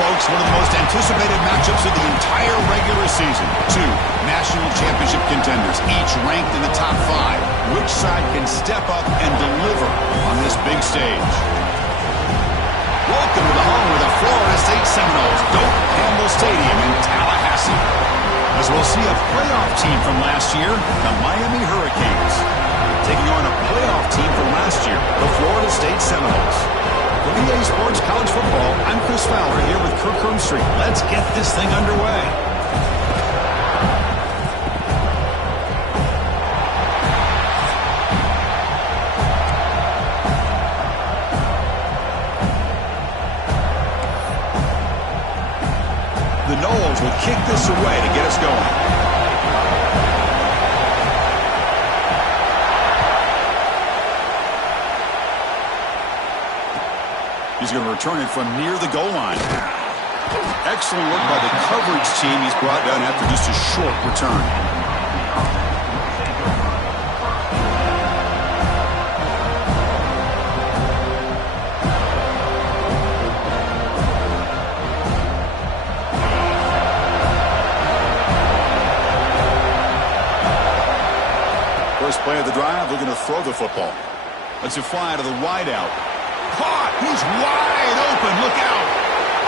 folks, one of the most anticipated matchups of the entire regular season. Two national championship contenders, each ranked in the top 5. Which side can step up and deliver on this big stage? Welcome to the home of the Florida State Seminoles, Doak Campbell Stadium in Tallahassee. As we'll see a playoff team from last year, the Miami Hurricanes, taking on a playoff team from last year, the Florida State Seminoles. For EA Sports College Football, I'm Chris Fowler here with Kirk Hermstreet. Let's get this thing underway. The Noles will kick this away to get us going. He's going to return it from near the goal line. Excellent work by the coverage team. He's brought down after just a short return. First play of the drive, looking to throw the football. Let's it fly to the wideout. Caught! He's wide open. Look out.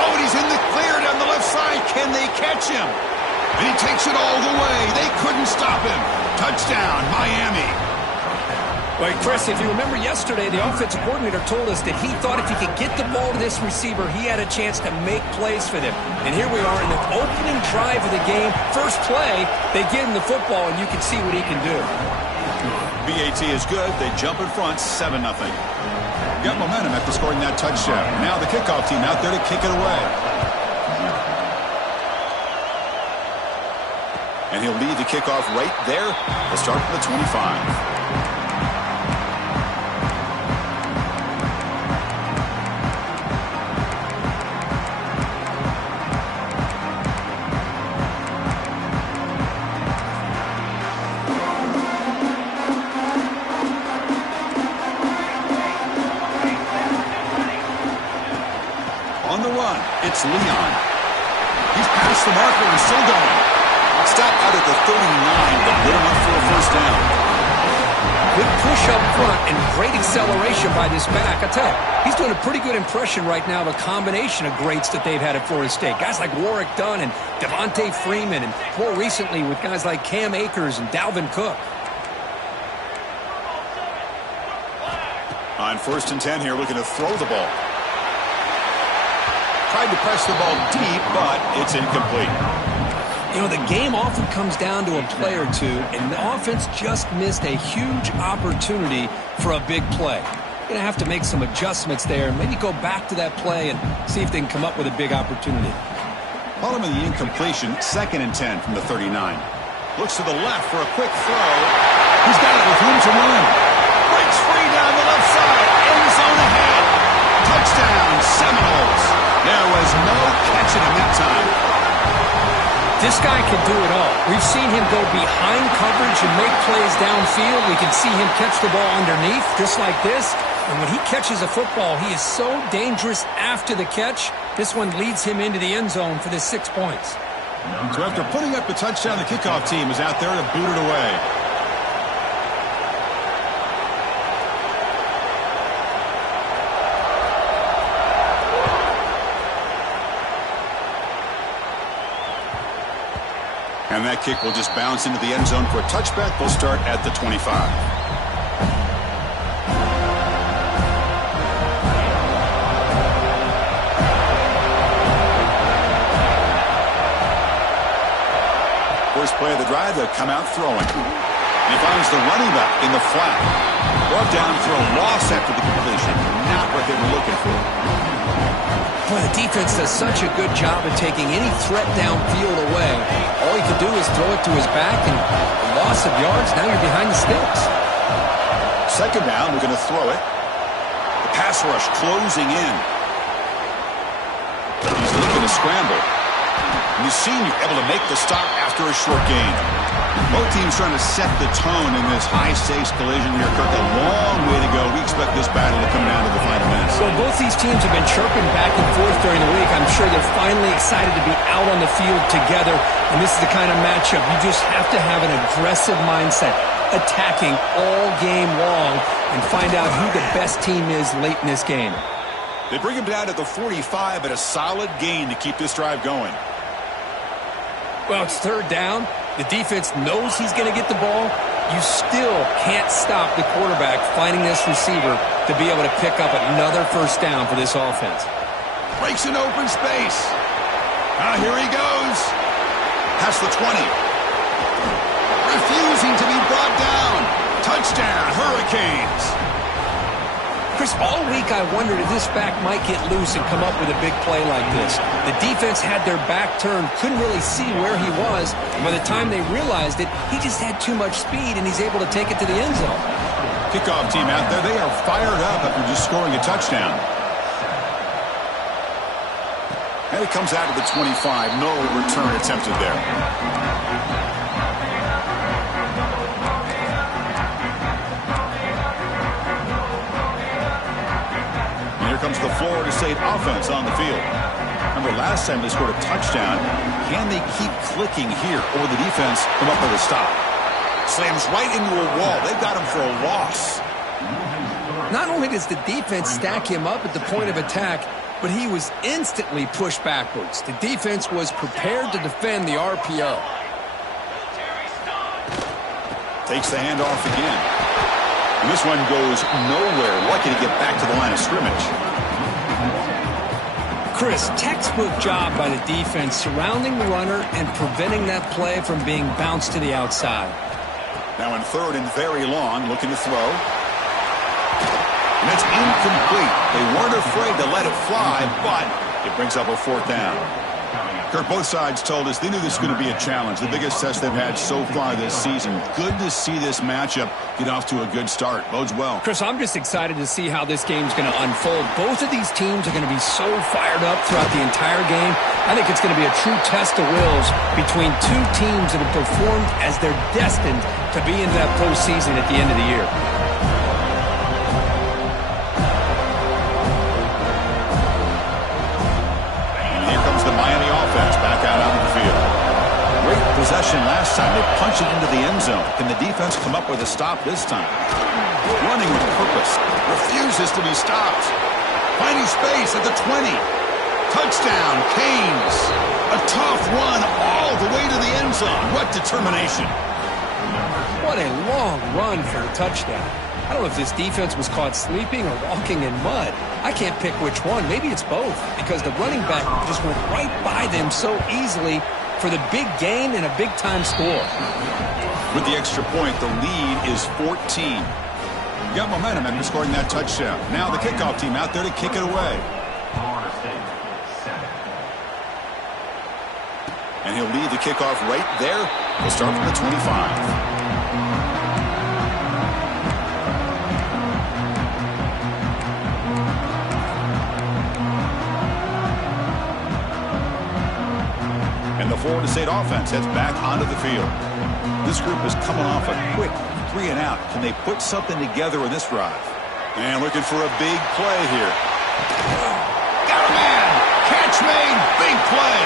Oh, and he's in the clear down the left side. Can they catch him? And he takes it all the way. They couldn't stop him. Touchdown, Miami. Well, Chris, if you remember yesterday, the offensive coordinator told us that he thought if he could get the ball to this receiver, he had a chance to make plays for them. And here we are in the opening drive of the game. First play, they give him the football, and you can see what he can do. BAT is good. They jump in front, 7-0. Got momentum after scoring that touchdown. Now the kickoff team out there to kick it away. And he'll lead the kickoff right there. We'll start from the 25. On the run, it's Leon. He's past the marker and still going. Stop out at the 39, but good enough for a first down. Good push up front and great acceleration by this back. I tell you, he's doing a pretty good impression right now of a combination of greats that they've had at Florida State. Guys like Warwick Dunn and Devontae Freeman, and more recently with guys like Cam Akers and Dalvin Cook. On 1st and 10 here, looking to throw the ball. Tried to press the ball deep, but it's incomplete. You know, the game often comes down to a play or two, and the offense just missed a huge opportunity for a big play. You're going to have to make some adjustments there, maybe go back to that play and see if they can come up with a big opportunity. Following the incompletion, 2nd and 10 from the 39. Looks to the left for a quick throw. He's got it with room to run. Breaks free down the left side. End zone ahead. Touchdown, Seminoles. There was no catching him that time. This guy can do it all. We've seen him go behind coverage and make plays downfield. We can see him catch the ball underneath, just like this. And when he catches a football, he is so dangerous after the catch. This one leads him into the end zone for the 6 points. So after putting up the touchdown, the kickoff team is out there to boot it away. And that kick will just bounce into the end zone for a touchback. They'll start at the 25. First play of the drive, they'll come out throwing. And he finds the running back in the flat. Brought down for a loss after the completion. Not what they were looking for. Boy, the defense does such a good job of taking any threat downfield away. All he can do is throw it to his back, and a loss of yards, now you're behind the sticks. 2nd down, we're going to throw it. The pass rush closing in. He's looking to scramble. And you see him able to make the stop after a short gain. Both teams trying to set the tone in this high-stakes collision here. Kirk, a long way to go. We expect this battle to come down to the final minutes. Well, both these teams have been chirping back and forth during the week. I'm sure they're finally excited to be out on the field together. And this is the kind of matchup you just have to have an aggressive mindset, attacking all game long, and find out who the best team is late in this game. They bring him down to the 45 at a solid gain to keep this drive going. Well, it's third down. The defense knows he's going to get the ball. You still can't stop the quarterback finding this receiver to be able to pick up another first down for this offense. Breaks an open space. Here he goes. Past the 20. Refusing to be brought down. Touchdown, Hurricanes. Chris, all week I wondered if this back might get loose and come up with a big play like this. The defense had their back turned, couldn't really see where he was. And by the time they realized it, he just had too much speed, and he's able to take it to the end zone. Kickoff team out there, they are fired up after just scoring a touchdown. And it comes out to the 25. No return attempted there. Comes the Florida State offense on the field. Remember, last time they scored a touchdown. Can they keep clicking here, or will the defense come up with a stop? Slams right into a wall. They've got him for a loss. Not only does the defense stack him up at the point of attack, but he was instantly pushed backwards. The defense was prepared to defend the RPO. Takes the handoff again. And this one goes nowhere. Lucky to get back to the line of scrimmage. Chris, textbook job by the defense surrounding the runner and preventing that play from being bounced to the outside. Now in third and very long, looking to throw. And it's incomplete. They weren't afraid to let it fly, but it brings up a fourth down. Kirk, both sides told us they knew this was going to be a challenge, the biggest test they've had so far this season. Good to see this matchup get off to a good start. Bodes well. Chris, I'm just excited to see how this game's going to unfold. Both of these teams are going to be so fired up throughout the entire game. I think it's going to be a true test of wills between two teams that have performed as they're destined to be in that postseason at the end of the year. Possession last time. They punched it into the end zone. Can the defense come up with a stop this time? Running with purpose. Refuses to be stopped. Finding space at the 20. Touchdown, Canes. A tough run all the way to the end zone. What determination. What a long run for a touchdown. I don't know if this defense was caught sleeping or walking in mud. I can't pick which one. Maybe it's both, because the running back just went right by them so easily for the big gain and a big-time score. With the extra point, the lead is 14. Got momentum after scoring that touchdown. Now the kickoff team out there to kick it away. And he'll lead the kickoff right there. He'll start from the 25. And the Florida State offense heads back onto the field. This group is coming off a quick 3 and out. Can they put something together in this drive? And looking for a big play here. Got a man! Catch made! Big play!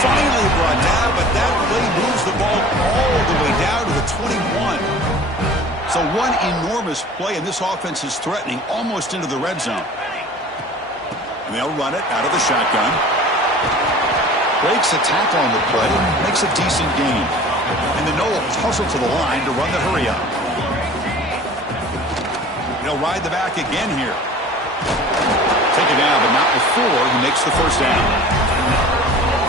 Finally brought down, but that play moves the ball all the way down to the 21. So one enormous play, and this offense is threatening almost into the red zone. And they'll run it out of the shotgun. Breaks a tackle on the play, makes a decent gain. And the Noah tussle to the line to run the hurry up. He'll ride the back again here. Take it down, but not before he makes the first down.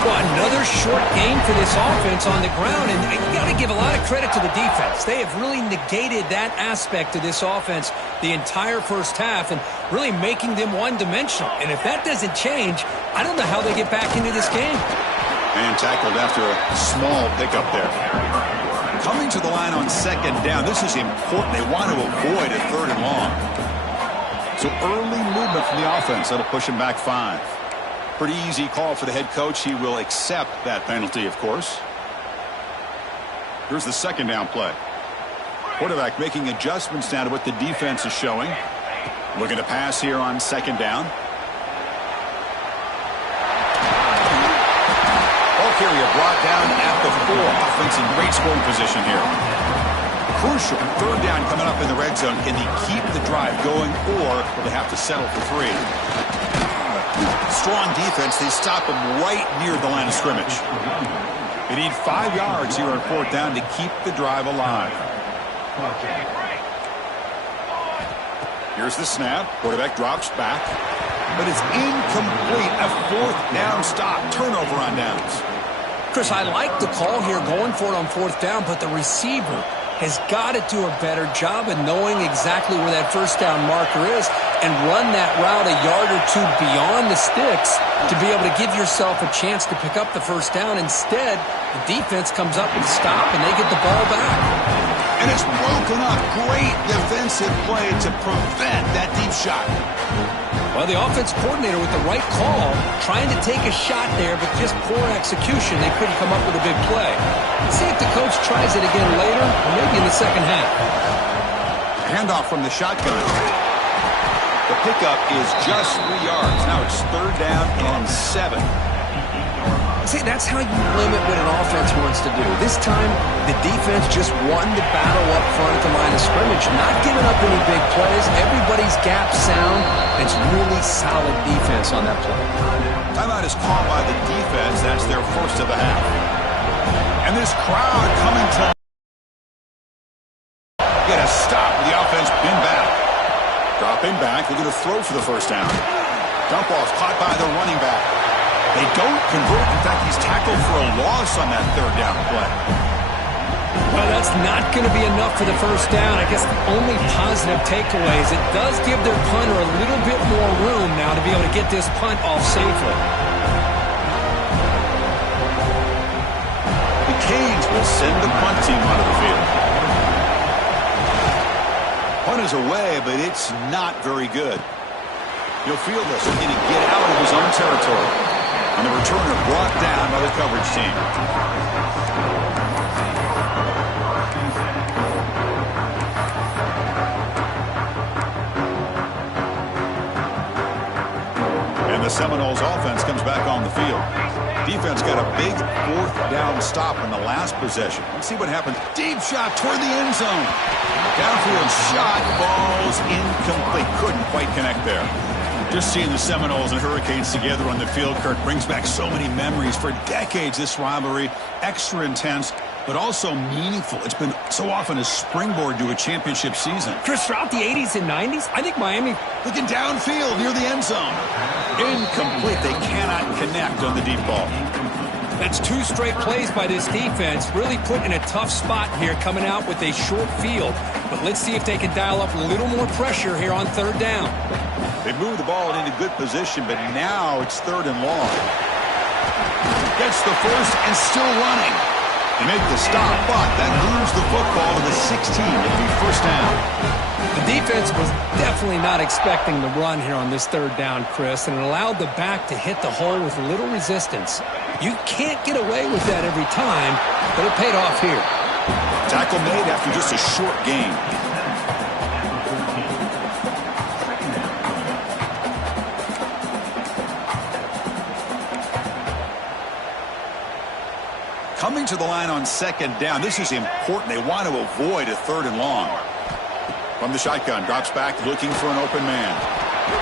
Well, another short game for this offense on the ground, and you got to give a lot of credit to the defense. They have really negated that aspect of this offense the entire first half and really making them one-dimensional. And if that doesn't change, I don't know how they get back into this game. And tackled after a small pickup there. Coming to the line on second down. This is important. They want to avoid a third and long. So early movement from the offense. That'll push him back 5. Pretty easy call for the head coach. He will accept that penalty, of course. Here's the second down play. Quarterback making adjustments now to what the defense is showing. Looking to pass here on second down. Ball carrier brought down at the 4. Offense in great scoring position here. Crucial third down coming up in the red zone. Can they keep the drive going, or will they have to settle for 3? Strong defense. They stop them right near the line of scrimmage. They need 5 yards here on fourth down to keep the drive alive. Here's the snap. Quarterback drops back, but it's incomplete. A fourth down stop. Turnover on downs. Chris, I like the call here going for it on fourth down, but the receiver has got to do a better job of knowing exactly where that first down marker is and run that route a yard or 2 beyond the sticks to be able to give yourself a chance to pick up the first down. Instead, the defense comes up with a stop, and they get the ball back. And it's broken up. Great defensive play to prevent that deep shot. Well, the offense coordinator with the right call, trying to take a shot there, but just poor execution. They couldn't come up with a big play. Let's see if the coach tries it again later, or maybe in the second half. Handoff from the shotgun. The pickup is just 3 yards. Now it's third down and 7. See, that's how you limit what an offense wants to do. This time, the defense just won the battle up front at the line of scrimmage, not giving up any big plays. Everybody's gap sound. It's really solid defense on that play. Timeout is called by the defense. That's their first of the half. And this crowd coming to get a stop with the offense pinned back. Dropping back. They're going to throw for the first down. Dump off caught by the running back. They don't convert. In fact, he's tackled for a loss on that third down play. Well, that's not going to be enough for the first down. I guess the only positive takeaway is it does give their punter a little bit more room now to be able to get this punt off safely. The Canes will send the punt team onto the field. Punt is away, but it's not very good. He'll field this looking to get out of his own territory. And the returner brought down by the coverage team. And the Seminoles offense comes back on the field. Defense got a big fourth down stop in the last possession. Let's see what happens. Deep shot toward the end zone. Downfield shot, falls incomplete. Couldn't quite connect there. Just seeing the Seminoles and Hurricanes together on the field, Kirk, brings back so many memories. For decades, this rivalry, extra intense, but also meaningful. It's been so often a springboard to a championship season. Chris, throughout the 80s and 90s, I think Miami... Looking downfield near the end zone. Incomplete. They cannot connect on the deep ball. That's 2 straight plays by this defense. Really put in a tough spot here, coming out with a short field. But let's see if they can dial up a little more pressure here on third down. They moved the ball into good position, but now it's third and long. Gets the first and still running. They make the stop, but that moves the football to the 16. It'll be first down. The defense was definitely not expecting the run here on this third down, Chris, and it allowed the back to hit the hole with little resistance. You can't get away with that every time, but it paid off here. Tackle made after just a short gain. Coming to the line on second down. This is important. They want to avoid a third and long. From the shotgun, drops back looking for an open man.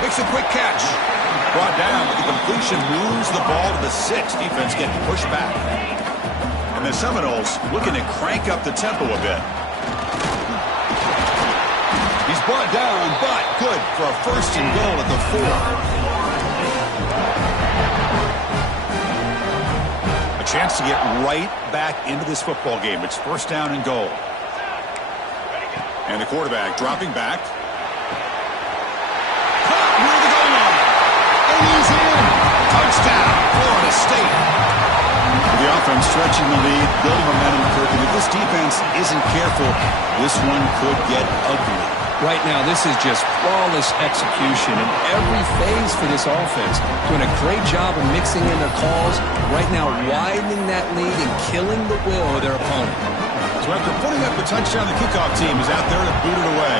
Makes a quick catch. Brought down, but the completion moves the ball to the 6. Defense getting pushed back. And the Seminoles looking to crank up the tempo a bit. He's brought down, but good for a first and goal at the 4. Chance to get right back into this football game. It's first down and goal. And the quarterback dropping back. Caught near the goal line. And he's in. Touchdown, Florida State. The offense stretching the lead, building momentum. And if this defense isn't careful, this one could get ugly. Right now, this is just flawless execution in every phase for this offense. Doing a great job of mixing in their calls. Right now, widening that lead and killing the will of their opponent. So after putting up a touchdown, the kickoff team is out there to boot it away.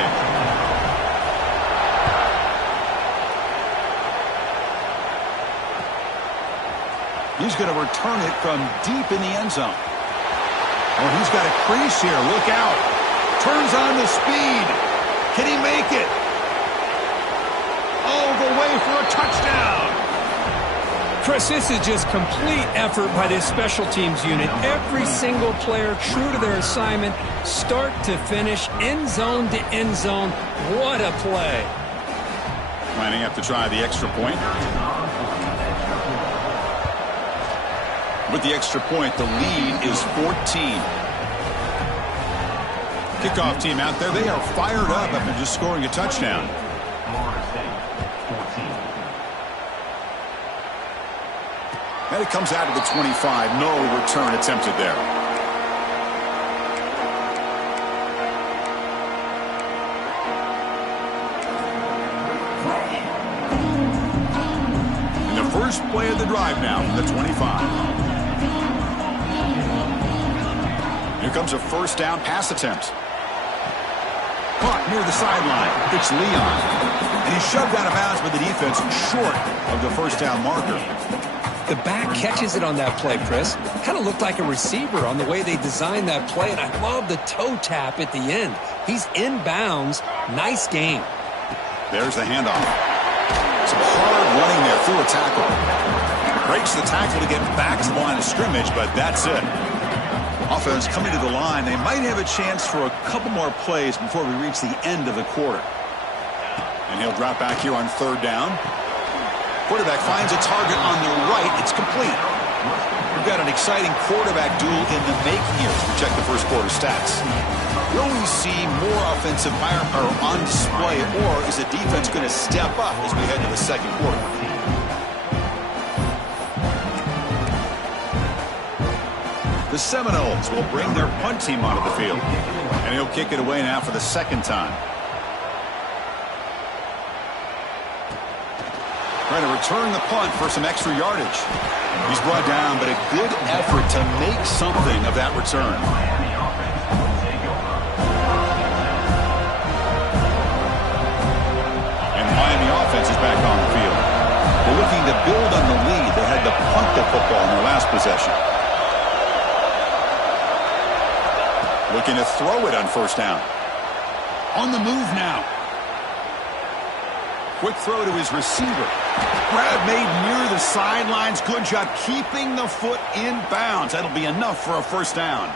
He's going to return it from deep in the end zone. Oh, he's got a crease here. Look out. Turns on the speed. Can he make it? All the way for a touchdown. Chris, this is just complete effort by this special teams unit. Every single player true to their assignment, start to finish, end zone to end zone. What a play. Lining up to try the extra point. With the extra point, the lead is 14. Kickoff team out there, they are fired up after just scoring a touchdown. And it comes out of the 25. No return attempted there. And the first play of the drive now from the 25. Here comes a first down pass attempt. Caught near the sideline. It's Leon. And he's shoved out of bounds by the defense short of the first down marker. The back catches it on that play, Chris. Kind of looked like a receiver on the way they designed that play, and I love the toe tap at the end. He's in bounds. Nice game. There's the handoff. Some hard running there through a tackle. Breaks the tackle to get back to the line of scrimmage, but that's it. Offense coming to the line. They might have a chance for a couple more plays before we reach the end of the quarter. And he'll drop back here on third down. Quarterback finds a target on the right. It's complete. We've got an exciting quarterback duel in the making here as we check the first quarter stats. Will we see more offensive firepower on display, or is the defense going to step up as we head to the second quarter? The Seminoles will bring their punt team onto the field. And he'll kick it away now for the second time. Trying to return the punt for some extra yardage. He's brought down, but a good effort to make something of that return. And the Miami offense is back on the field. They're looking to build on the lead. They had to punt the football in their last possession. Looking to throw it on first down. On the move now. Quick throw to his receiver. Grab made near the sidelines. Good job keeping the foot in bounds. That'll be enough for a first down.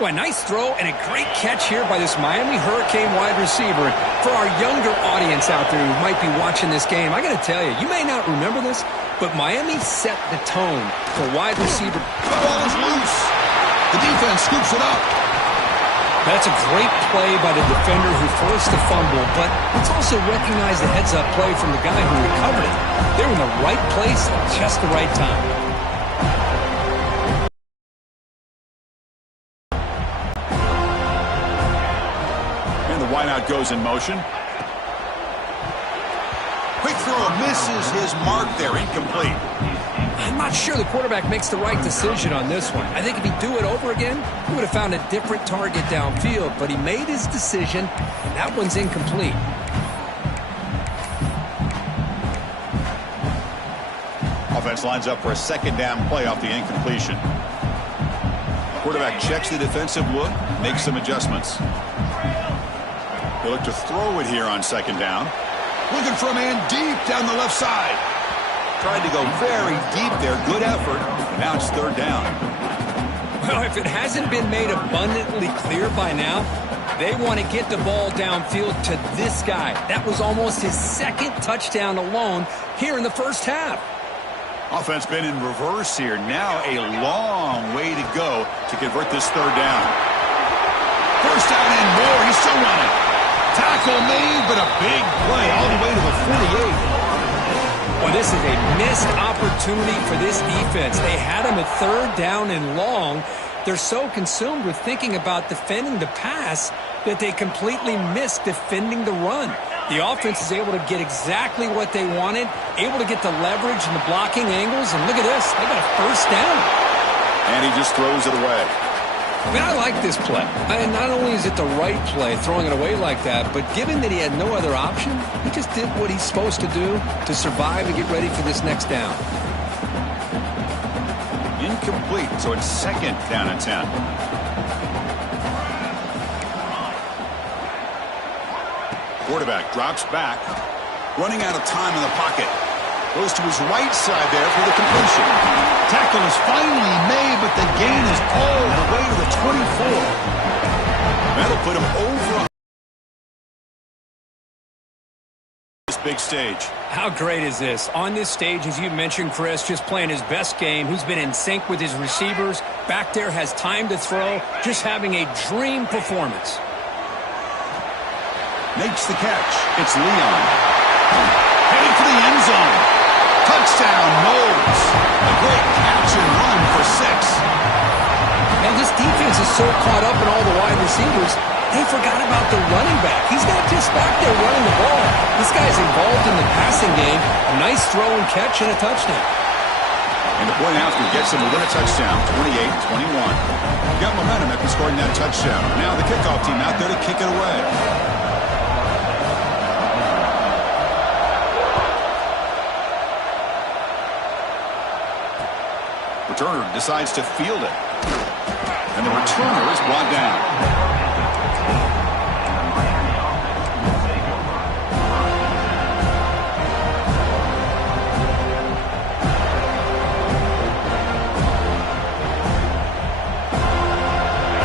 Well, a nice throw and a great catch here by this Miami Hurricane wide receiver. For our younger audience out there who might be watching this game, I got to tell you, you may not remember this, but Miami set the tone for wide receiver. The ball is loose. The defense scoops it up. That's a great play by the defender who forced the fumble, but let's also recognize the heads-up play from the guy who recovered it. They're in the right place at just the right time. And the wideout goes in motion. Quick throw misses his mark there, incomplete. I'm not sure the quarterback makes the right decision on this one. I think if he'd do it over again, he would have found a different target downfield, but he made his decision, and that one's incomplete. Offense lines up for a second down play off the incompletion. Quarterback checks the defensive look, makes some adjustments. They look to throw it here on second down. Looking for a man deep down the left side. Tried to go very deep there. Good effort. Now it's third down. Well, if it hasn't been made abundantly clear by now, they want to get the ball downfield to this guy. That was almost his second touchdown alone here in the first half. Offense been in reverse here. Now a long way to go to convert this third down. First down and more. He's still running. Tackle made, but a big play all the way to the 48. Well, this is a missed opportunity for this defense. They had him at third down and long. They're so consumed with thinking about defending the pass that they completely missed defending the run. The offense is able to get exactly what they wanted, able to get the leverage and the blocking angles, and look at this. They got a first down. And he just throws it away. I mean, I like this play. And not only is it the right play, throwing it away like that, but given that he had no other option, he just did what he's supposed to do to survive and get ready for this next down. Incomplete, so it's 2nd down and 10. Quarterback drops back, running out of time in the pocket. Goes to his right side there for the completion. Tackle is finally made, but the gain is all the way to the 24. That'll put him over this big stage. How great is this? On this stage, as you mentioned, Chris, just playing his best game. He's been in sync with his receivers. Back there, has time to throw. Just having a dream performance. Makes the catch. It's Leon. Heading for the end zone. Touchdown, Knowles. A great catch and run for 6. And this defense is so caught up in all the wide receivers, they forgot about the running back. He's not just back there running the ball. This guy's involved in the passing game. A nice throw and catch and a touchdown. And the point after gets him within a touchdown, 28-21. Got momentum after scoring that touchdown. Now the kickoff team out there to kick it away. Returner decides to field it. And the returner is brought down.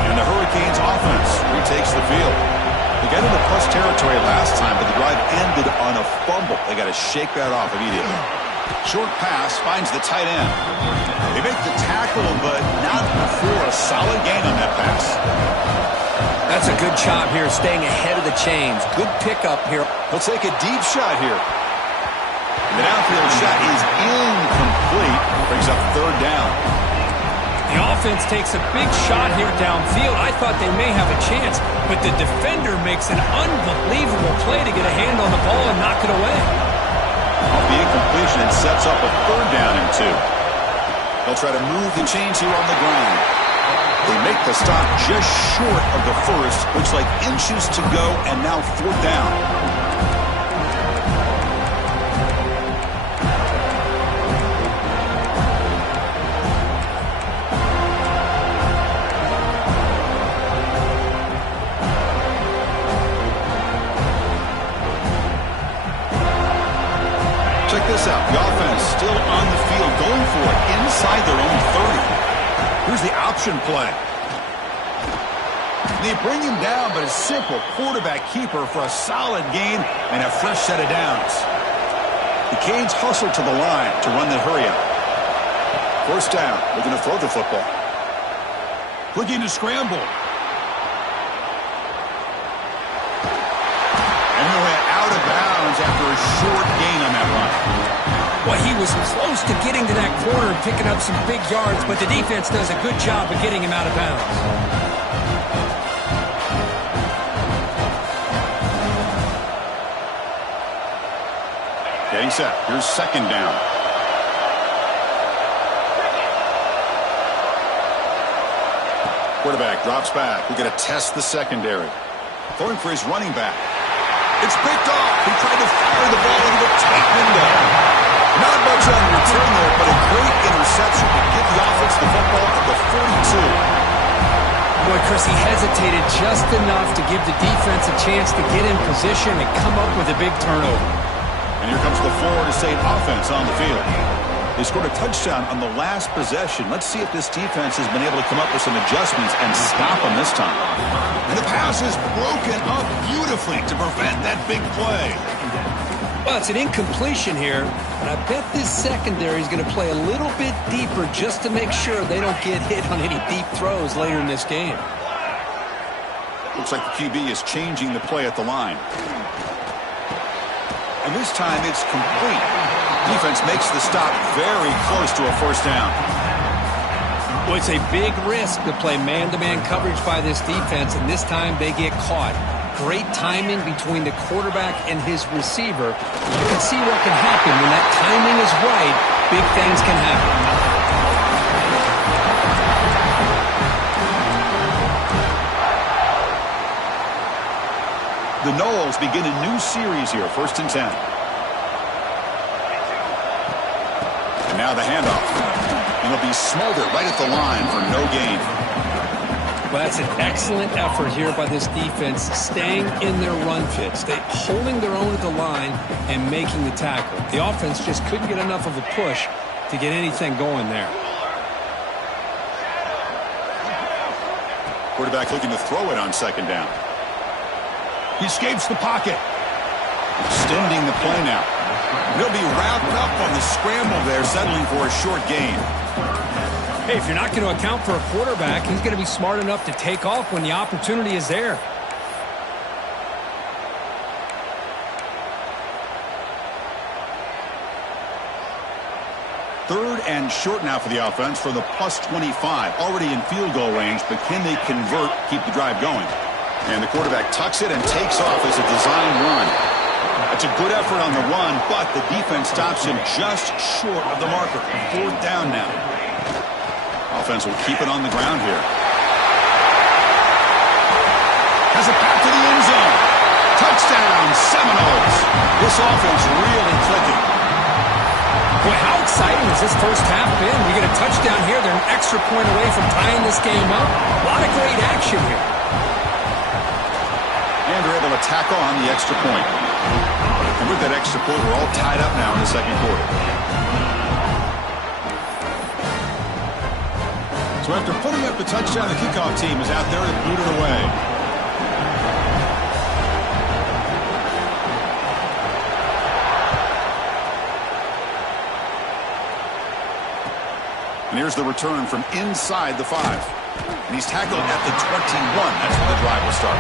And the Hurricanes offense retakes the field. They got into plus territory last time, but the drive ended on a fumble. They got to shake that off immediately. Short pass finds the tight end. They make the tackle, but not before a solid gain on that pass. That's a good job here, staying ahead of the chains. Good pickup here. He'll take a deep shot here. The downfield shot is incomplete. Brings up 3rd down. The offense takes a big shot here downfield. I thought they may have a chance, but the defender makes an unbelievable play to get a hand on the ball and knock it away. Off the incompletion, and sets up a 3rd down and 2. They'll try to move the chains here on the ground. They make the stop just short of the first. Looks like inches to go, and now 4th down. Check this out. The offense still on the field, going for it inside their own 30. Here's the option play. They bring him down, but a simple quarterback keeper for a solid gain and a fresh set of downs. The Canes hustle to the line to run the hurry up. 1st down. They're going to throw the football. Looking to scramble. And he went out of bounds after a short gain on that run. Well, he was close to getting to that corner and picking up some big yards, but the defense does a good job of getting him out of bounds. Getting set. Here's 2nd down. Quarterback drops back. We're going to test the secondary. Going for his running back. It's picked off. He tried to fire the ball into a tight window. Not much on return there, but a great interception to give the offense the football at the 42. Boy, Chris, he hesitated just enough to give the defense a chance to get in position and come up with a big turnover. And here comes the Florida State offense on the field. They scored a touchdown on the last possession. Let's see if this defense has been able to come up with some adjustments and stop them this time. And the pass is broken up beautifully to prevent that big play. Well, it's an incompletion here, but I bet this secondary is going to play a little bit deeper just to make sure they don't get hit on any deep throws later in this game. Looks like the QB is changing the play at the line. And this time it's complete. Defense makes the stop very close to a 1st down. Well, it's a big risk to play man-to-man coverage by this defense, and this time they get caught. Great timing between the quarterback and his receiver. You can see what can happen when that timing is right. Big things can happen. The Noles begin a new series here, 1st and 10. And now the handoff. And it'll be smothered right at the line for no gain. Well, that's an excellent effort here by this defense, staying in their run fits. They holding their own at the line and making the tackle. The offense just couldn't get enough of a push to get anything going there. Quarterback looking to throw it on 2nd down. He escapes the pocket. Extending the play now. He'll be wrapped up on the scramble there, settling for a short gain. Hey, if you're not going to account for a quarterback, he's going to be smart enough to take off when the opportunity is there. Third and short now for the offense for the +25. Already in field goal range, but can they convert, keep the drive going? And the quarterback tucks it and takes off as a design run. It's a good effort on the run, but the defense stops him just short of the marker. 4th down now. Offense will keep it on the ground here. Has it back to the end zone. Touchdown, Seminoles. This offense really clicking. Boy, how exciting has this first half been? We get a touchdown here. They're an extra point away from tying this game up. A lot of great action here. And they're able to tackle on the extra point. And with that extra point, we're all tied up now in the 2nd quarter. So after putting up the touchdown, the kickoff team is out there to boot it away. And here's the return from inside the 5. And he's tackled at the 21. That's where the drive will start.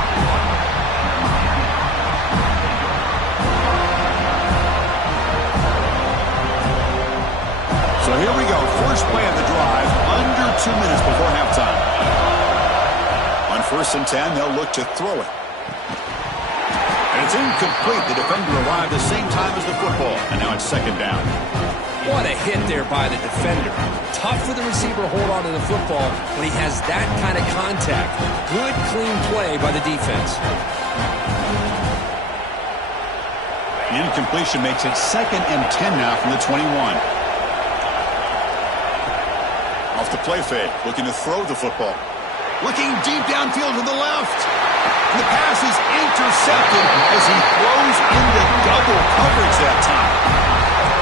So here we go. First play of the drive, under 2 minutes before halftime. On 1st and 10, they'll look to throw it. And it's incomplete. The defender arrived the same time as the football. And now it's 2nd down. What a hit there by the defender. Tough for the receiver to hold on to the football when he has that kind of contact. Good, clean play by the defense. The incompletion makes it 2nd and 10 now from the 21. Off the play fake, looking to throw the football. Looking deep downfield to the left. And the pass is intercepted as he throws into double coverage that time.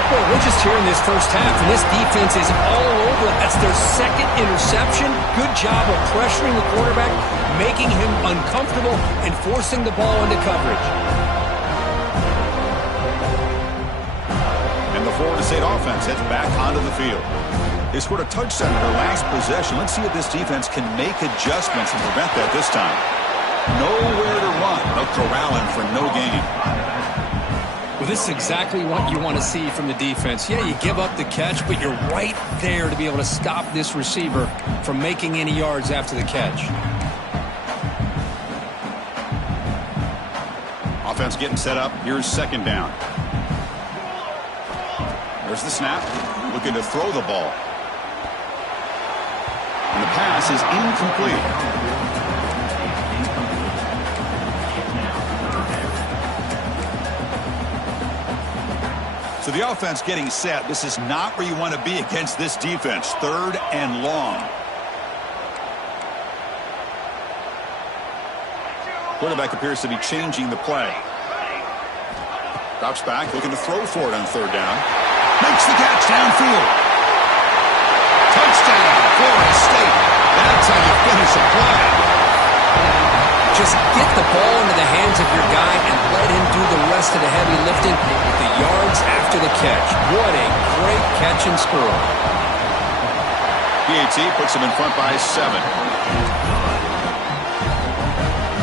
Well, we're just here in this first half, and this defense is all over it. That's their 2nd interception. Good job of pressuring the quarterback, making him uncomfortable, and forcing the ball into coverage. And the Florida State offense heads back onto the field. They scored a touchdown in their last possession. Let's see if this defense can make adjustments and prevent that this time. Nowhere to run. They'll corral him for no gain. Well, this is exactly what you want to see from the defense. Yeah, you give up the catch, but you're right there to be able to stop this receiver from making any yards after the catch. Offense getting set up. Here's 2nd down. There's the snap. Looking to throw the ball. And the pass is incomplete. So the offense getting set. This is not where you want to be against this defense. 3rd and long. Quarterback appears to be changing the play. Drops back, looking to throw for it on 3rd down. Makes the catch downfield. Touchdown, Florida State. That's how you finish a play. Just get the ball into the hands of your guy and let him do the rest of the heavy lifting with the yards after the catch. What a great catch and score. PAT puts them in front by 7.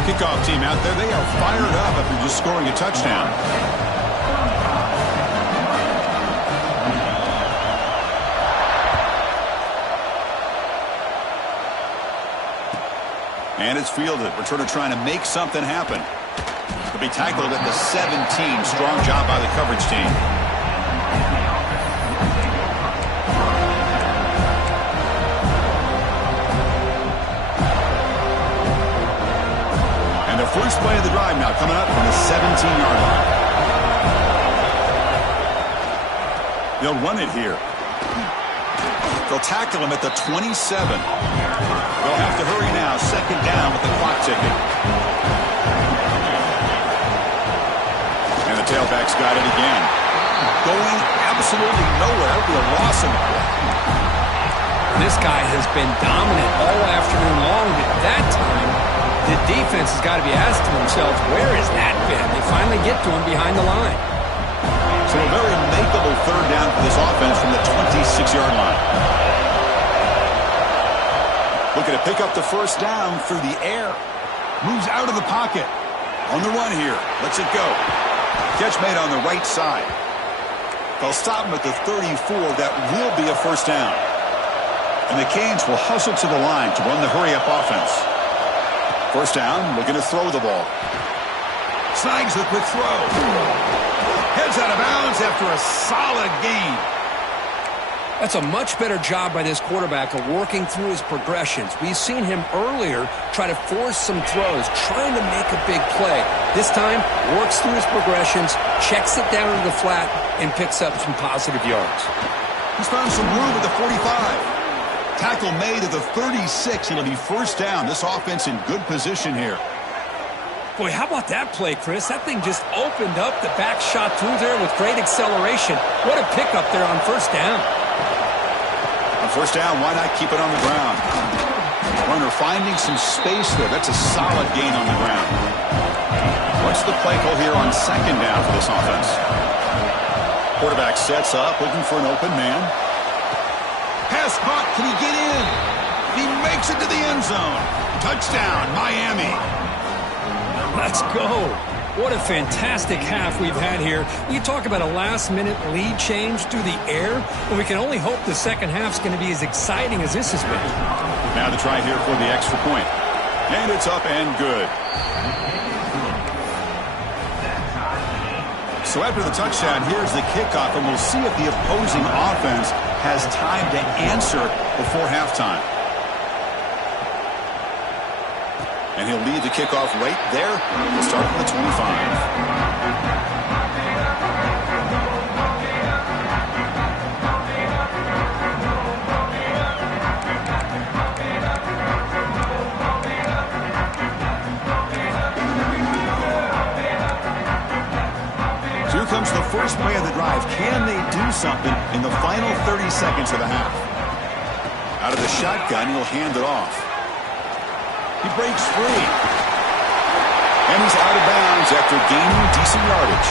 Kickoff team out there, they are fired up after just scoring a touchdown. And it's fielded. Returner trying to make something happen. He'll be tackled at the 17. Strong job by the coverage team. first play of the drive now coming up from the 17-yard line. They'll run it here. They'll tackle him at the 27. They'll have to hurry now. Second down with the clock ticking. And the tailback's got it again. Going absolutely nowhere. It'll be a loss in the play. This guy has been dominant all afternoon long, but that time, the defense has got to be asking themselves, where has that been? They finally get to him behind the line. So a very makeable third down for this offense from the 26-yard line. Looking to pick up the first down through the air. Moves out of the pocket. On the run here. Lets it go. Catch made on the right side. They'll stop him at the 34. That will be a first down. And the Canes will hustle to the line to run the hurry-up offense. First down, looking to throw the ball. Snags the quick throw. Heads out of bounds after a solid gain. That's a much better job by this quarterback of working through his progressions. We've seen him earlier try to force some throws, trying to make a big play. This time, works through his progressions, checks it down to the flat, and picks up some positive yards. He's found some room at the 45. Tackle made at the 36. It'll be first down. This offense in good position here. Boy, how about that play, Chris? That thing just opened up the back shot through there with great acceleration. What a pickup there on first down. On first down, why not keep it on the ground? Runner finding some space there. That's a solid gain on the ground. What's the play call here on second down for this offense? Quarterback sets up, looking for an open man. Pass caught. Can he get in? He makes it to the end zone. Touchdown, Miami. Let's go. What a fantastic half we've had here. You talk about a last-minute lead change through the air, and we can only hope the second half's going to be as exciting as this has been. Now to try here for the extra point. And it's up and good. So after the touchdown, here's the kickoff, and we'll see if the opposing offense has time to answer before halftime. And he'll lead the kickoff right there. We'll start from the 25. So here comes the first play of the drive. Can they do something in the final 30 seconds of the half? Out of the shotgun, he'll hand it off. He breaks free. And he's out of bounds after gaining decent yardage.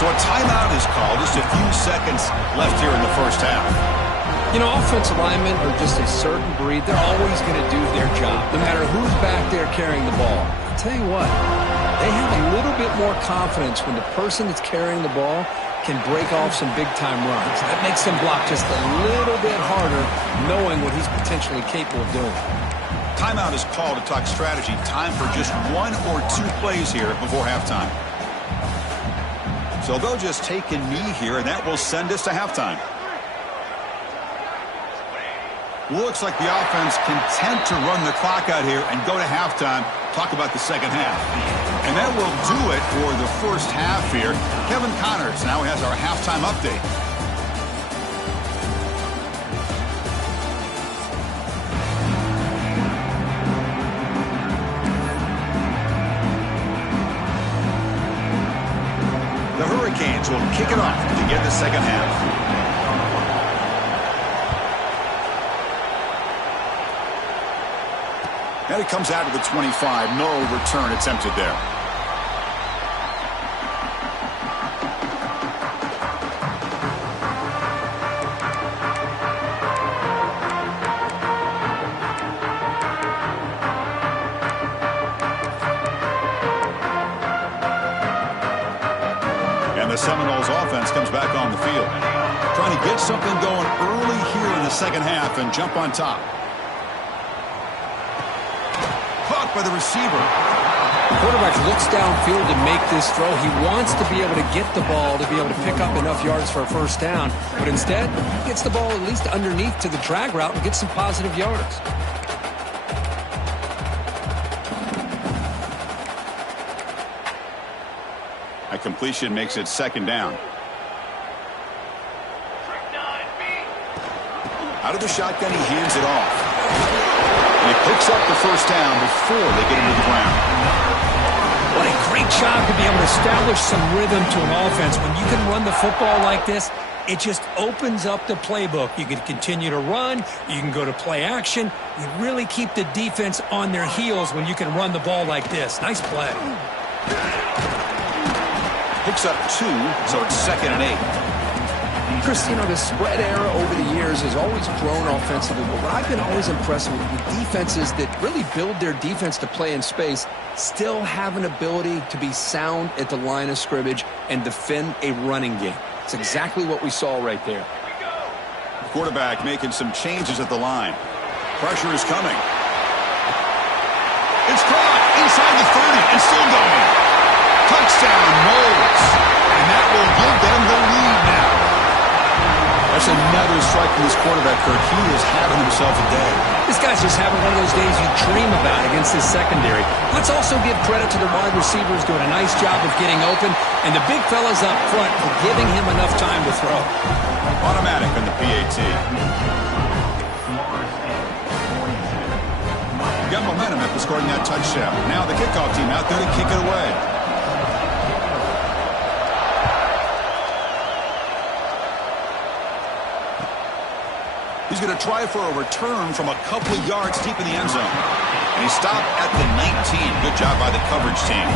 So a timeout is called. Just a few seconds left here in the first half. You know, offensive linemen are just a certain breed. They're always going to do their job, no matter who's back there carrying the ball. I'll tell you what, they have a little bit more confidence when the person that's carrying the ball can break off some big-time runs. That makes them block just a little bit harder, knowing what he's potentially capable of doing. Timeout is called to talk strategy. Time for just one or two plays here before halftime. So they'll just take a knee here, and that will send us to halftime. Looks like the offense content to run the clock out here and go to halftime. Talk about the second half. And that will do it for the first half here. Kevin Connors now has our halftime update. The Hurricanes will kick it off to begin the second half. And it comes out of the 25. No return attempted there. And the Seminoles offense comes back on the field. Trying to get something going early here in the second half and jump on top. By the receiver. The quarterback looks downfield to make this throw. He wants to be able to get the ball to be able to pick up enough yards for a first down, but instead he gets the ball at least underneath to the drag route and gets some positive yards. completion makes it second down. Out of the shotgun, he hands it off. And he picks up the first down before they get him to the ground. What a great job to be able to establish some rhythm to an offense. When you can run the football like this, it just opens up the playbook. You can continue to run. You can go to play action. You really keep the defense on their heels when you can run the ball like this. Nice play. Picks up 2, so it's 2nd and 8. Chris, you know, the spread era over the years has always grown offensively, but what I've been always impressed with defenses that really build their defense to play in space still have an ability to be sound at the line of scrimmage and defend a running game. It's exactly what we saw right there. The quarterback making some changes at the line. Pressure is coming. It's caught inside the 30 and still going. Touchdown, Knowles. And that will give them the lead now. That's another strike from this quarterback, Kirk. He is having himself a day. This guy's just having one of those days you dream about against his secondary. Let's also give credit to the wide receivers doing a nice job of getting open, and the big fellas up front for giving him enough time to throw. Automatic on the PAT. Got momentum after scoring that touchdown. Now the kickoff team out there to kick it away. He's going to try for a return from a couple of yards deep in the end zone. And he stopped at the 19. Good job by the coverage team.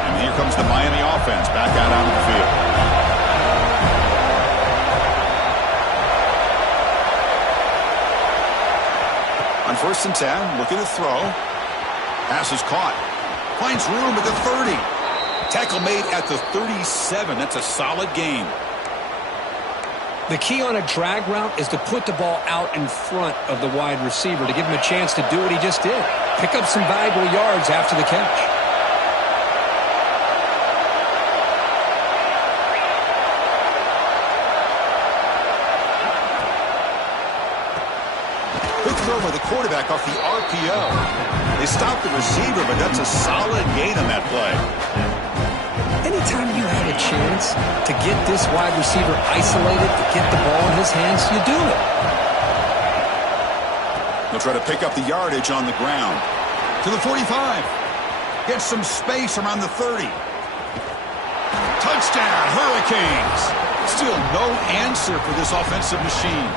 And here comes the Miami offense back out onto the field. On 1st and 10, looking to throw. Pass is caught. Finds room at the 30. Tackle made at the 37. That's a solid gain. The key on a drag route is to put the ball out in front of the wide receiver to give him a chance to do what he just did. Pick up some valuable yards after the catch. Quick throw by the quarterback off the RPO. They stopped the receiver, but that's a solid gain on that play. Anytime you have a chance to get this wide receiver isolated, to get the ball in his hands, you do it. They'll try to pick up the yardage on the ground. To the 45. Gets some space around the 30. Touchdown, Hurricanes. Still no answer for this offensive machine.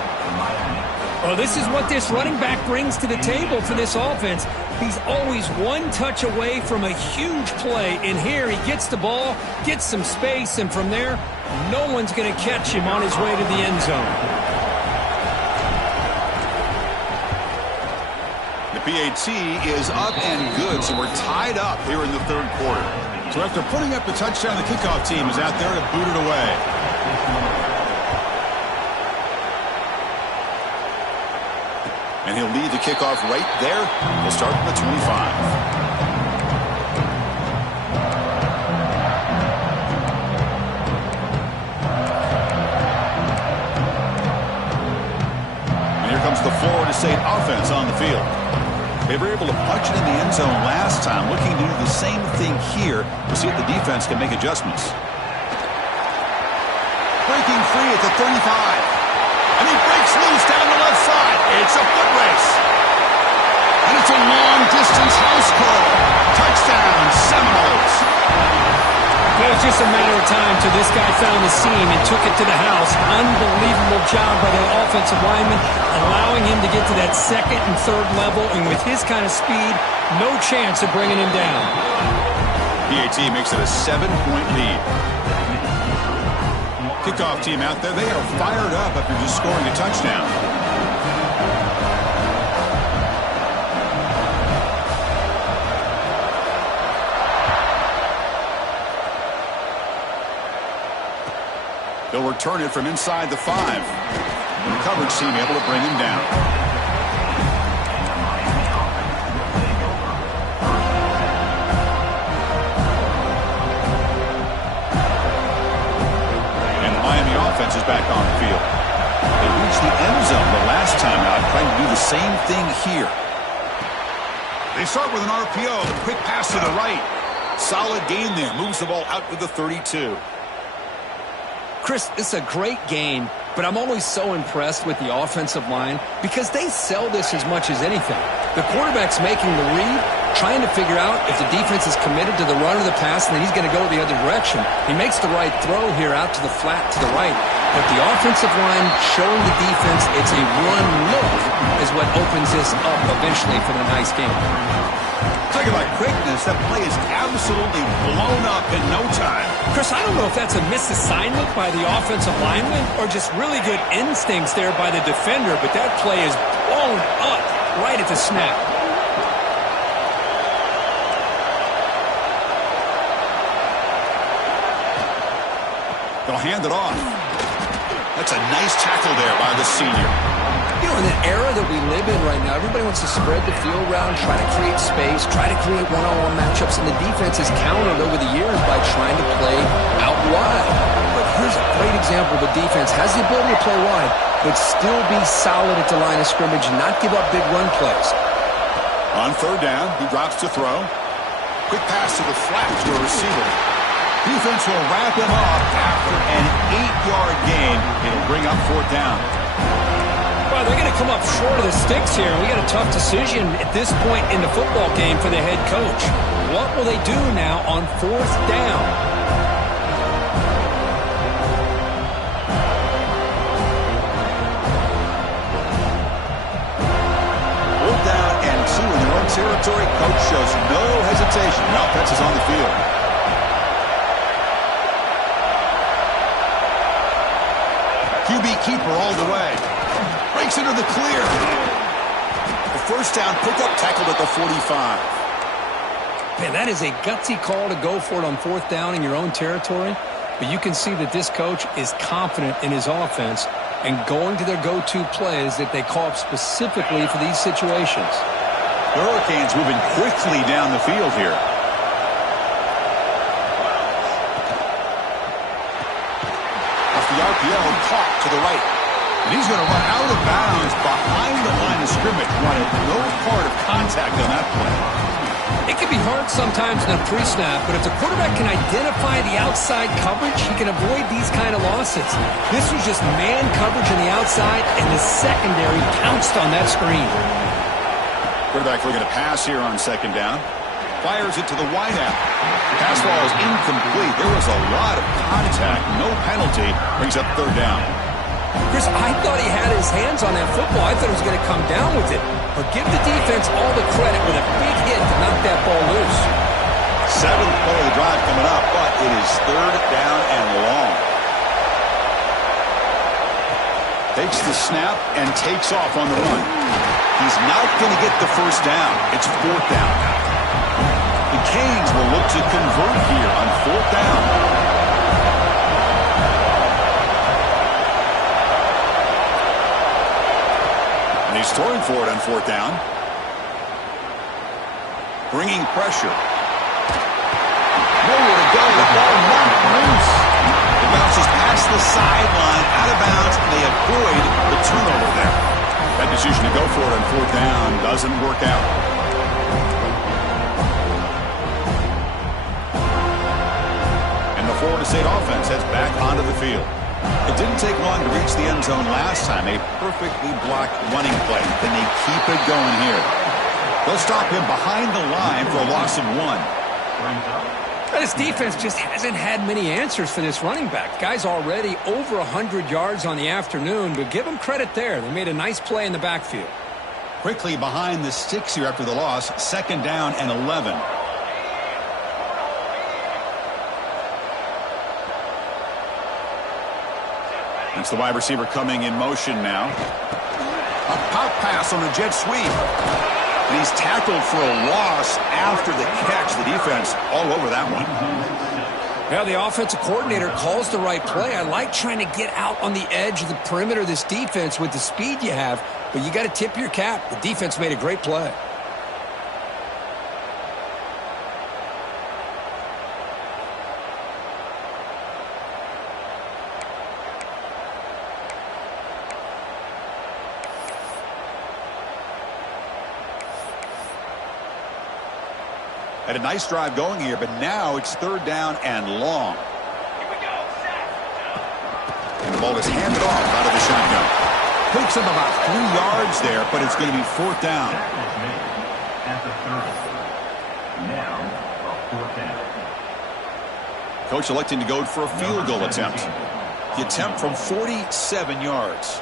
Well, this is what this running back brings to the table for this offense. He's always one touch away from a huge play. And here he gets the ball, gets some space, and from there, no one's going to catch him on his way to the end zone. The PAT is up and good, so we're tied up here in the 3rd quarter. So after putting up the touchdown, the kickoff team is out there to boot it away. And he'll lead the kickoff right there. We'll start at the 25. And here comes the Florida State offense on the field. They were able to punch it in the end zone last time. Looking to do the same thing here. We'll see if the defense can make adjustments. Breaking free at the 35. And he breaks loose down the left side. It's a foot race. And it's a long-distance house call. Touchdown, Seminoles. Well, it's just a matter of time till this guy found the seam and took it to the house. Unbelievable job by the offensive lineman, allowing him to get to that 2nd and 3rd level. And with his kind of speed, no chance of bringing him down. PAT makes it a 7-point lead. Kickoff team out there, they are fired up after just scoring a touchdown. They'll return it from inside the 5. And the coverage team able to bring him down. Offense is back on the field. They reached the end zone the last time out, trying to do thing here. They start with an RPO. Quick pass to the right. Solid gain there. Moves the ball out to the 32. Chris, it's a great game, but I'm always so impressed with the offensive line because they sell this as much as anything. The quarterback's making the read, trying to figure out if the defense is committed to the run or the pass, and then he's going to go the other direction. He makes the right throw here out to the flat to the right, but the offensive line showing the defense it's a run look is what opens this up eventually for the nice game. Talking about quickness, that play is absolutely blown up in no time. Chris, I don't know if that's a misassignment by the offensive lineman or just really good instincts there by the defender, but that play is blown up right at the snap. They'll hand it off. That's a nice tackle there by the senior. You know, in the era that we live in right now, everybody wants to spread the field around, try to create space, try to create one-on-one matchups, and the defense has countered over the years by trying to play out wide. But here's a great example of a defense has the ability to play wide, but still be solid at the line of scrimmage and not give up big run plays. On third down, he drops to throw. Quick pass to the flat to a receiver. Defense will wrap him up after an 8-yard gain. It'll bring up fourth down. Well, they're going to come up short of the sticks here. We got a tough decision at this point in the football game for the head coach. What will they do now on fourth down? Fourth down and 2 in their own territory. Coach shows no hesitation. No, offense is on the field. QB keeper all the way. Breaks into the clear. The first down pickup tackled at the 45. Man, that is a gutsy call to go for it on fourth down in your own territory. But you can see that this coach is confident in his offense and going to their go-to plays that they call up specifically for these situations. The Hurricanes moving quickly down the field here. Off the RPO, caught to the right. And he's going to run out of bounds behind the line of scrimmage. Wanted no part of contact on that play. It can be hard sometimes in a pre-snap, but if the quarterback can identify the outside coverage, he can avoid these kind of losses. This was just man coverage on the outside, and the secondary pounced on that screen. Quarterback looking to pass here on second down. Fires it to the wideout. Pass ball is incomplete. There was a lot of contact. No penalty. Brings up third down. Chris, I thought he had his hands on that football. I thought he was going to come down with it. But give the defense all the credit with a big hit to knock that ball loose. Seventh play of the drive coming up, but it is third down and long. Takes the snap and takes off on the run. He's not going to get the first down. It's fourth down now. The Canes will look to convert here on fourth down. And he's throwing for it on fourth down. Bringing pressure. Nowhere to go. The ball knocked loose. It bounces past the sideline, out of bounds, and they avoid the turnover there. That decision to go for it on fourth down doesn't work out. And the Florida State offense heads back onto the field. It didn't take long to reach the end zone last time. A perfectly blocked running play. Can they keep it going here? They'll stop him behind the line for a loss of 1. This defense just hasn't had many answers for this running back. The guy's already over 100 yards on the afternoon, but give him credit there. They made a nice play in the backfield. Quickly behind the sticks here after the loss. Second down and 11. That's the wide receiver coming in motion now. A pop pass on the jet sweep. And he's tackled for a loss after the catch. The defense all over that one. Yeah, the offensive coordinator calls the right play. I like trying to get out on the edge of the perimeter of this defense with the speed you have, but you got to tip your cap. The defense made a great play. Had a nice drive going here, but now it's 3rd down and long. And the ball is handed off out of the shotgun. Picks up about 3 yards there, but it's going to be 4th down. Coach electing to go for a field goal attempt. The attempt from 47 yards.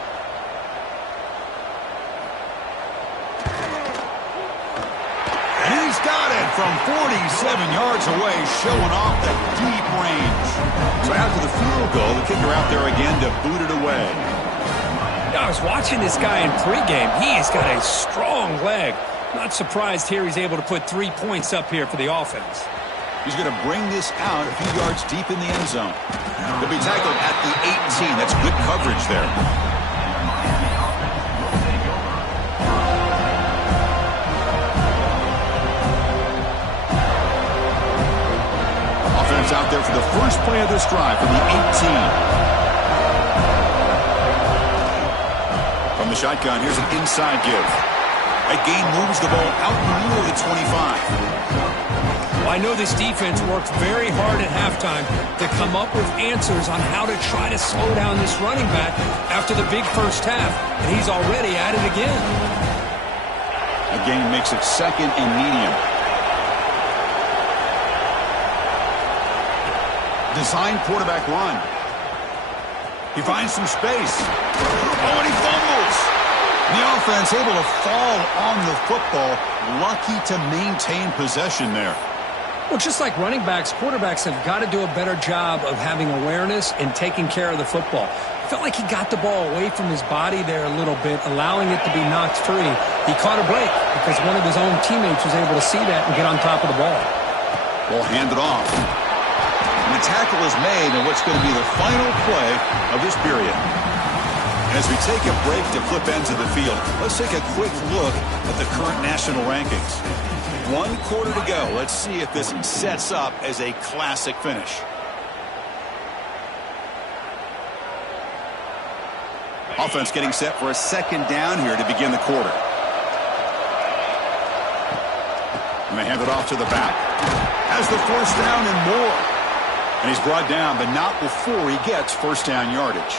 And he's got it from 47 yards away, showing off the deep range. So after the field goal, the kicker out there again to boot it away. I was watching this guy in pregame. He's got a strong leg. Not surprised here he's able to put 3 points up here for the offense. He's going to bring this out a few yards deep in the end zone. He'll be tackled at the 18. That's good coverage there. Offense out there for the first play of this drive from the 18. From the shotgun, here's an inside give. That gain moves the ball out near the 25. Well, I know this defense worked very hard at halftime to come up with answers on how to try to slow down this running back after the big first half, and he's already at it again. A gain makes it 2nd and medium. Design quarterback run. He finds some space. Oh, and he fumbles. The offense able to fall on the football. Lucky to maintain possession there. Well, just like running backs, quarterbacks have got to do a better job of having awareness and taking care of the football. I felt like he got the ball away from his body there a little bit, allowing it to be knocked free. He caught a break because one of his own teammates was able to see that and get on top of the ball. Ball handed off. And the tackle is made in what's going to be the final play of this period. And as we take a break to flip ends of the field, let's take a quick look at the current national rankings. 1 quarter to go. Let's see if this sets up as a classic finish. Offense getting set for a 2nd down here to begin the quarter. And they hand it off to the back. Has the 1st down and more. And he's brought down, but not before he gets 1st down yardage.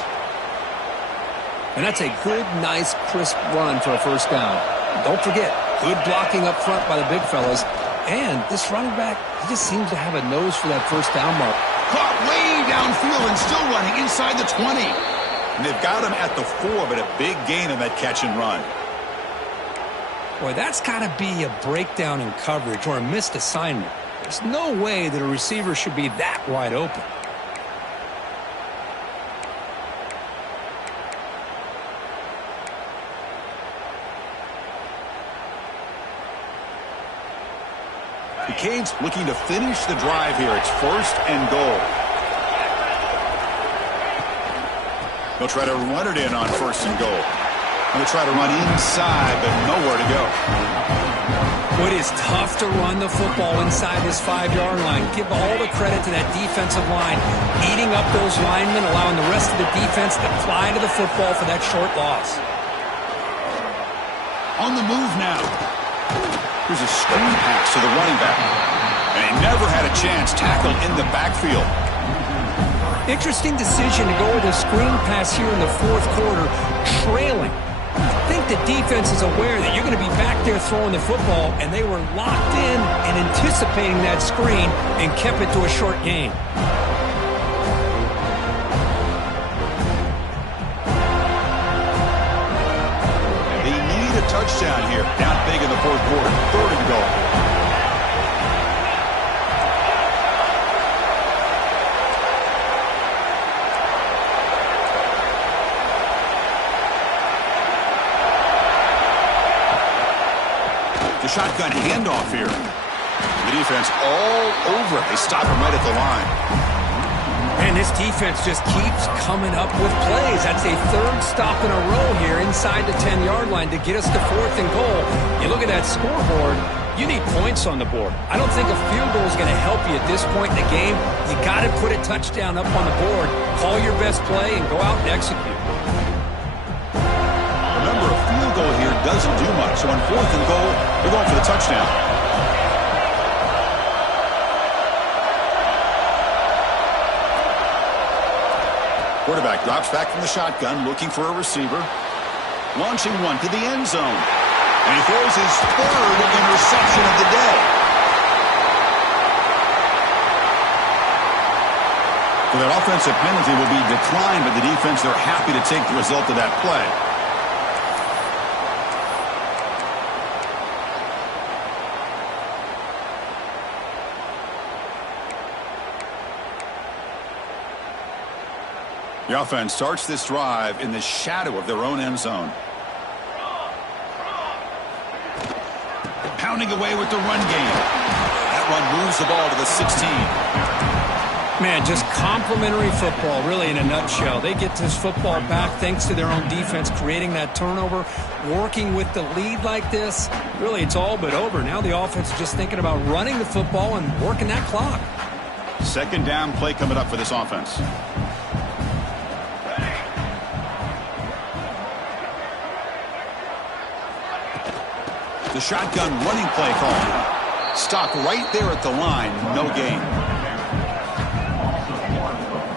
And that's a good, nice, crisp run for a 1st down. Don't forget, good blocking up front by the big fellas. And this running back, he just seems to have a nose for that 1st down mark. Caught way downfield and still running inside the 20. And they've got him at the 4, but a big gain in that catch and run. Boy, that's got to be a breakdown in coverage or a missed assignment. There's no way that a receiver should be that wide open. The Canes looking to finish the drive here. It's 1st and goal. They'll try to run it in on 1st and goal. And they'll try to run inside, but nowhere to go. It is tough to run the football inside this 5-yard line. Give all the credit to that defensive line, eating up those linemen, allowing the rest of the defense to fly to the football for that short loss. On the move now. Here's a screen pass to the running back. And he never had a chance tackled in the backfield. Interesting decision to go with a screen pass here in the 4th quarter, trailing. I think the defense is aware that you're going to be back there throwing the football, and they were locked in and anticipating that screen and kept it to a short gain. They need a touchdown here. Down big in the 4th quarter. 3rd and goal. The shotgun handoff here. The defense all over it. They stop him right at the line. And this defense just keeps coming up with plays. That's a 3rd stop in a row here inside the 10-yard line to get us to 4th and goal. You look at that scoreboard, you need points on the board. I don't think a field goal is going to help you at this point in the game. You got to put a touchdown up on the board, call your best play, and go out and execute. Remember, a field goal here doesn't do much. So on 4th and goal, they're going for the touchdown. Quarterback drops back from the shotgun, looking for a receiver. Launching one to the end zone. And he throws his third interception of the day. So that offensive penalty will be declined by the defense. They're happy to take the result of that play. The offense starts this drive in the shadow of their own end zone. Pounding away with the run game. That run moves the ball to the 16. Man, just complimentary football, really, in a nutshell. They get this football back thanks to their own defense, creating that turnover, working with the lead like this. Really, it's all but over. Now the offense is just thinking about running the football and working that clock. Second down play coming up for this offense. The shotgun running play call. Stopped right there at the line. No gain.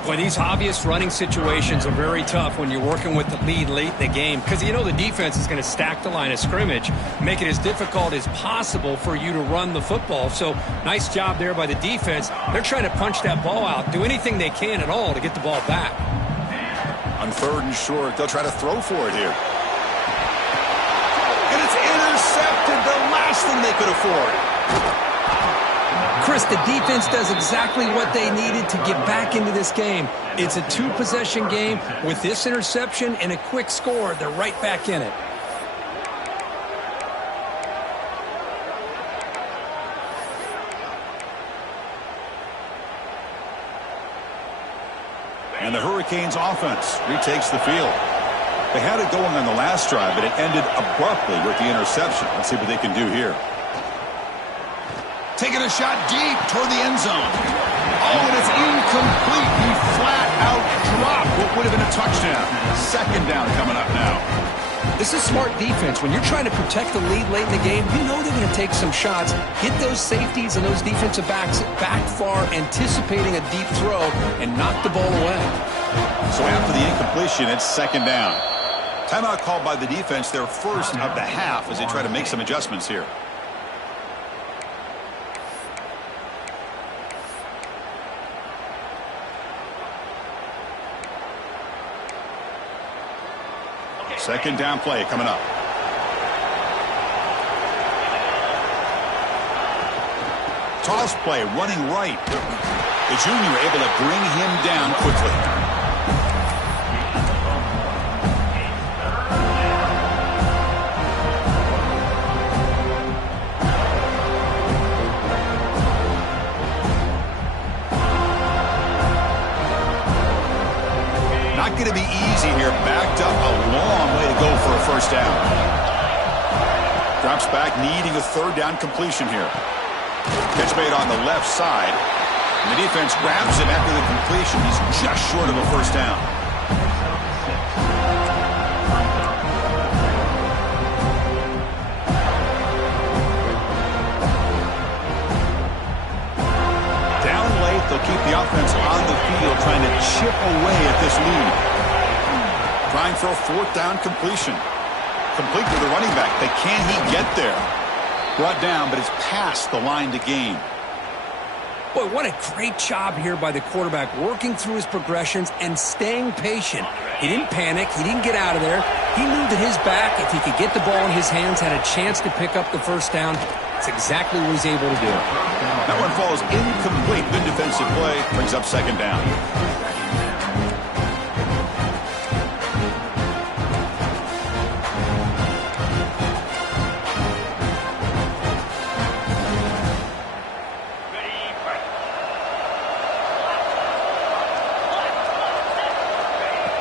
Boy, these obvious running situations are very tough when you're working with the lead late in the game because you know the defense is going to stack the line of scrimmage, make it as difficult as possible for you to run the football. So nice job there by the defense. They're trying to punch that ball out, do anything they can at all to get the ball back. On third and short, they'll try to throw for it here. And it's intercepted, the last thing they could afford. Chris, the defense does exactly what they needed to get back into this game. It's a two-possession game. With this interception and a quick score, they're right back in it. And the Hurricanes offense retakes the field. They had it going on the last drive, but it ended abruptly with the interception. Let's see what they can do here. Taking a shot deep toward the end zone. Oh, and it's incomplete. He flat out dropped what would have been a touchdown. Second down coming up now. This is smart defense. When you're trying to protect the lead late in the game, you know they're going to take some shots, hit those safeties and those defensive backs back far, anticipating a deep throw, and knock the ball away. So after the incompletion, it's second down. Timeout called by the defense, their first of the half, as they try to make some adjustments here. Second down play coming up. Toss play running right. The junior able to bring him down quickly. Not going to be easy here. Backed up a long way to go for a first down. Drops back, needing a third down completion here. Catch made on the left side. And the defense grabs him after the completion. He's just short of a first down. Down late, they'll keep the offense on the field, trying to chip away at this lead. Trying for a fourth down completion. Complete with the running back. But can he get there? Brought down, but it's past the line to gain. Boy, what a great job here by the quarterback, working through his progressions and staying patient. He didn't panic. He didn't get out of there. He knew that his back, if he could get the ball in his hands, had a chance to pick up the first down. That's exactly what he's able to do. That one falls incomplete. Good defensive play. Brings up second down.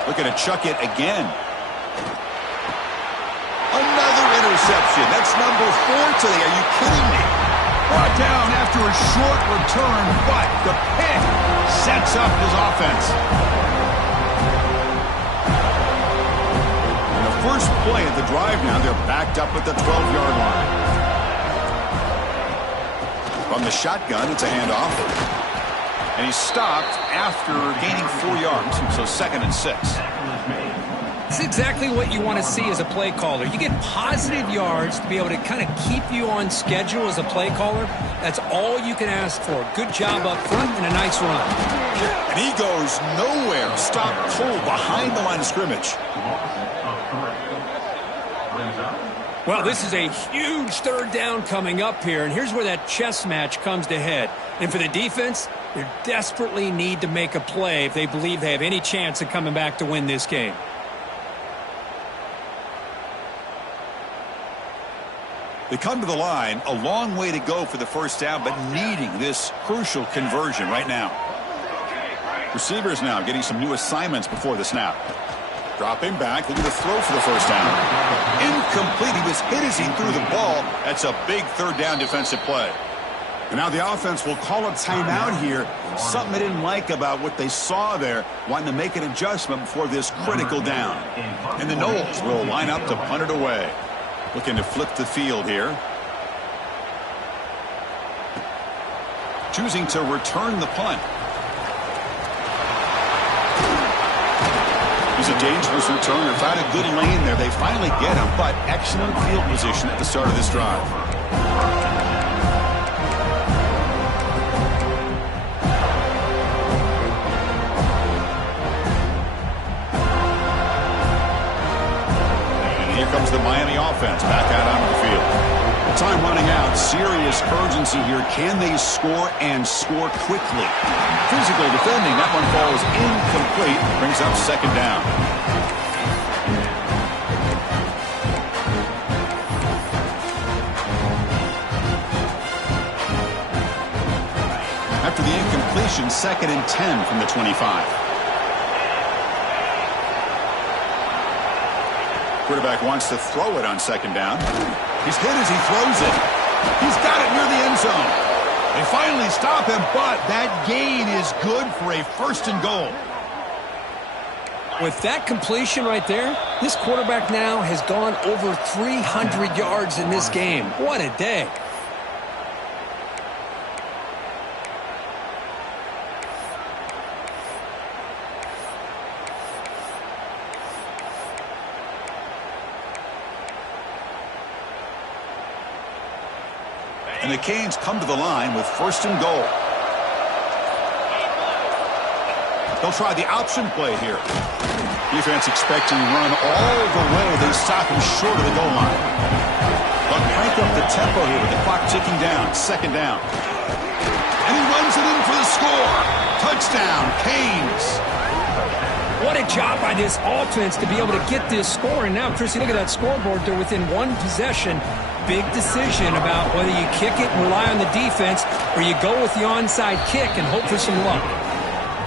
Looking to chuck it again. Another interception. That's number 4 today. Are you kidding me? Brought down after a short return, but the pick sets up his offense. And the first play of the drive now, they're backed up at the 12-yard line. From the shotgun, it's a handoff. And he's stopped after gaining 4 yards, so 2nd and 6. It's exactly what you want to see as a play caller. You get positive yards to be able to kind of keep you on schedule as a play caller. That's all you can ask for. Good job up front and a nice run. And he goes nowhere. Stop cold behind the line of scrimmage. Well, this is a huge 3rd down coming up here, and here's where that chess match comes to head. And for the defense, they desperately need to make a play if they believe they have any chance of coming back to win this game. They come to the line, a long way to go for the 1st down, but needing this crucial conversion right now. Receivers now getting some new assignments before the snap. Dropping back, looking to throw for the 1st down. Incomplete. He was hit as he threw the ball. That's a big 3rd down defensive play. And now the offense will call a timeout here. Something they didn't like about what they saw there, wanting to make an adjustment before this critical down. And the Noles will line up to punt it away. Looking to flip the field here. Choosing to return the punt. He's a dangerous returner. Found a good lane there. They finally get him, but excellent field position at the start of this drive. And here comes the Miami offense back out onto the field. Time running out. Serious urgency here. Can they score and score quickly? Physical defending. That one falls incomplete. Brings up 2nd down. After the incompletion, 2nd and 10 from the 25. Quarterback wants to throw it on 2nd down. He's hit as he throws it. He's got it near the end zone. They finally stop him, but that gain is good for a 1st and goal. With that completion right there, this quarterback now has gone over 300 yards in this game. What a day. And the Canes come to the line with 1st and goal. They'll try the option play here. Defense expecting run all the way. They stop him short of the goal line. They'll crank up the tempo here with the clock ticking down. 2nd down. And he runs it in for the score. Touchdown, Canes. What a job by this offense to be able to get this score. And now, Chrissy, look at that scoreboard. They're within 1 possession. Big decision about whether you kick it and rely on the defense or you go with the onside kick and hope for some luck.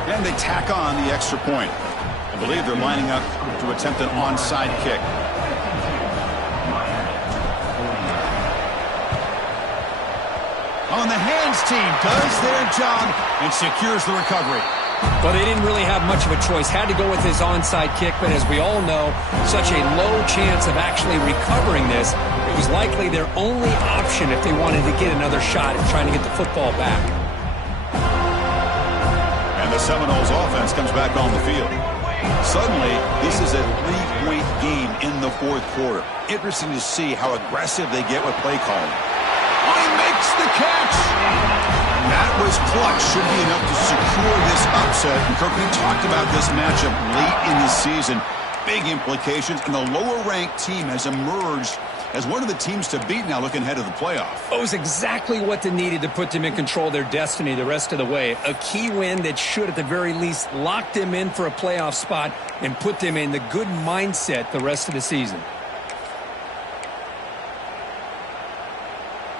And they tack on the extra point. I believe they're lining up to attempt an onside kick. On the hands team does their job and secures the recovery. Well, they didn't really have much of a choice. Had to go with his onside kick, but as we all know, such a low chance of actually recovering this. It was likely their only option if they wanted to get another shot at trying to get the football back. And the Seminoles offense comes back on the field. Suddenly, this is a 3-point game in the 4th quarter. Interesting to see how aggressive they get with play calling. Oh, he makes the catch! That was clutch. Should be enough to secure this upset. And Kirk, we talked about this matchup late in the season. Big implications, and the lower-ranked team has emerged as one of the teams to beat now looking ahead of the playoff. It was exactly what they needed to put them in control of their destiny the rest of the way. A key win that should, at the very least, lock them in for a playoff spot and put them in the good mindset the rest of the season.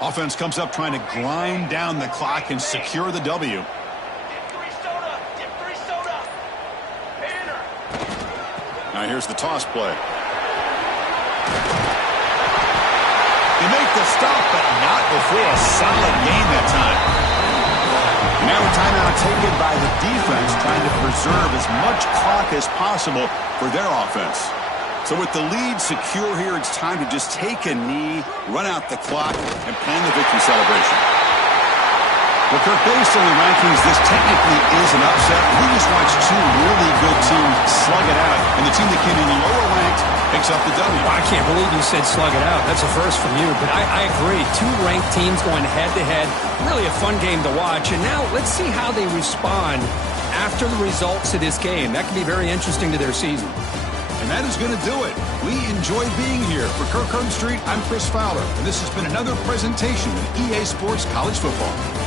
Offense comes up trying to grind down the clock and secure the W. Now here's the toss play. They make the stop, but not before a solid gain that time. Now a timeout taken by the defense, trying to preserve as much clock as possible for their offense. So with the lead secure here, it's time to just take a knee, run out the clock, and plan the victory celebration. Well, Kirk, based on the rankings, this technically is an upset. We just watched two really good teams slug it out, and the team that came in lower ranked picks up the W. Well, I can't believe you said slug it out. That's a first from you, but I agree. Two ranked teams going head-to-head. Really a fun game to watch, and now let's see how they respond after the results of this game. That can be very interesting to their season. And that is going to do it. We enjoyed being here. For Kirk Street, I'm Chris Fowler, and this has been another presentation of EA Sports College Football.